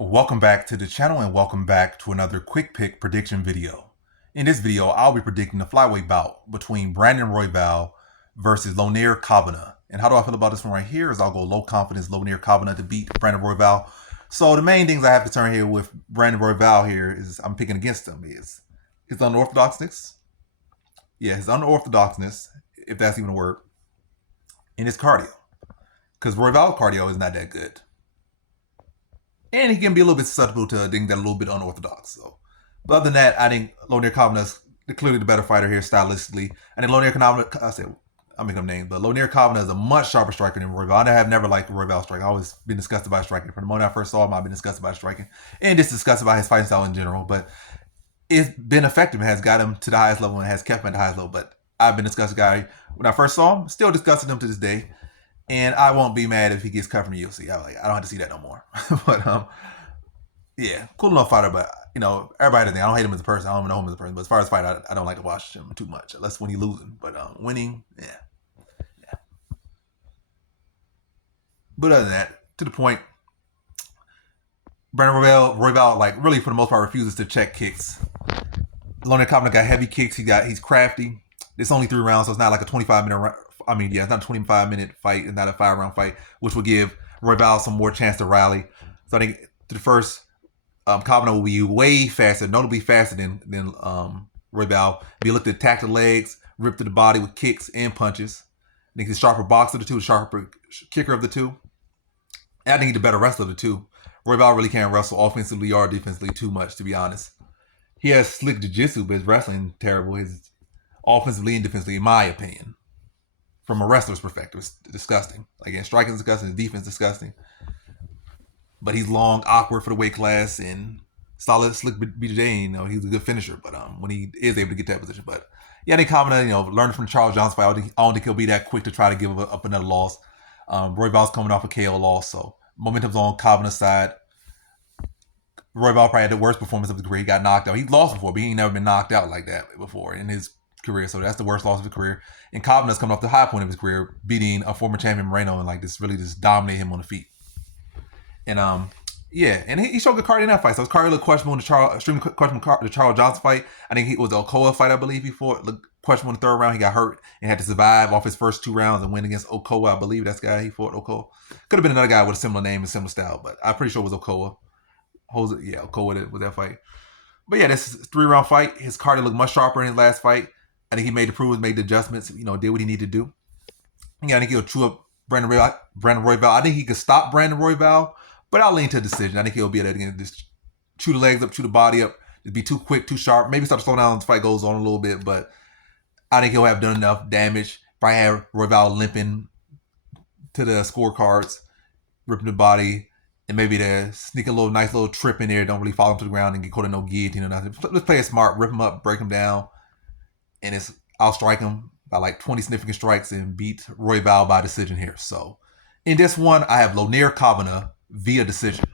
Welcome back to the channel and welcome back to another quick pick prediction video. In this video, I'll be predicting the flyweight bout between Brandon Royval versus Kavanagh. And how do I feel about this one right here is I'll go low confidence Kavanagh to beat Brandon Royval. So the main things I have to turn here with Brandon Royval here is I'm picking against him is his unorthodoxness. Yeah, his unorthodoxness, if that's even a word, and his cardio. Because Royval's cardio is not that good. And he can be a little bit susceptible to things that are a little bit unorthodox. So, but other than that, I think Kavanagh's clearly the better fighter here stylistically. I think Kavanagh, I'm making up names, but Kavanagh is a much sharper striker than Royval. I have never liked Royval's striking. I've always been disgusted by striking. From the moment I first saw him, I've been disgusted by striking and just disgusted by his fighting style in general. But it's been effective and has got him to the highest level and has kept him at the highest level. But I've been disgusted guy when I first saw him, still disgusting him to this day. And I won't be mad if he gets cut from the UFC. I don't have to see that no more. But yeah, cool enough fighter, but everybody does. I don't hate him as a person. I don't even know him as a person. But as far as fight, I don't like to watch him too much, unless when he's losing. But winning, yeah. But other than that, to the point, Brandon Royval, like really for the most part, refuses to check kicks. Lonnie Kavanagh got heavy kicks. He's crafty. It's only 3 rounds, so it's not like a 25-minute. It's not a 25-minute fight. It's not a 5-round fight, which will give Royval some more chance to rally. So I think to the first. Kavanagh will be way faster, notably faster than Royval. If you look to attack the legs, rip to the body with kicks and punches. I think he's the sharper boxer of the two, the sharper kicker of the two. And I think he's the better wrestler of the two. Royval really can't wrestle offensively or defensively too much, to be honest. He has slick jiu-jitsu, but his wrestling terrible. His offensively and defensively, in my opinion. From a wrestler's perspective, it's disgusting. Again, striking is disgusting, his defense is disgusting. But he's long, awkward for the weight class, and solid, slick BJ. He's a good finisher. But when he is able to get that position, but yeah, I think Kavanagh, learning from the Charles Johnson fight, I don't think he'll be that quick to try to give up another loss. Royval's coming off a KO loss, so momentum's on Kavanagh's side. Royval probably had the worst performance of his career. He got knocked out. He lost before, but he ain't never been knocked out like that before in his career. So that's the worst loss of his career. And Kavanagh's coming off the high point of his career, beating a former champion Moreno and really just dominate him on the feet. And and he showed good cardio in that fight. So his cardio looked questionable in extremely questionable the Charles Johnson fight. I think it was the Okoa fight, I believe, before. It looked questionable in the 3rd round. He got hurt and had to survive off his first 2 rounds and win against Okoa. I believe that's the guy he fought, Okoa. Could have been another guy with a similar name and similar style, but I'm pretty sure it was Okoa. Okoa with that fight. But yeah, this is a 3-round fight. His cardio looked much sharper in his last fight. I think he made the proves, made the adjustments, did what he needed to do. Yeah, I think he'll chew up Brandon Royval. I think he could stop Brandon Royval, but I'll lean to a decision. I think he'll be able to just chew the legs up, chew the body up, just be too quick, too sharp. Maybe start to slow down as the fight goes on a little bit, but I think he'll have done enough damage. Probably have Royval limping to the scorecards, ripping the body, and maybe to sneak a nice little trip in there, don't really fall him to the ground and get caught in no guillotine or nothing. Let's play it smart, rip him up, break him down, and I'll strike him by like 20 significant strikes and beat Royval by decision here. So in this one, I have Kavanagh via decision.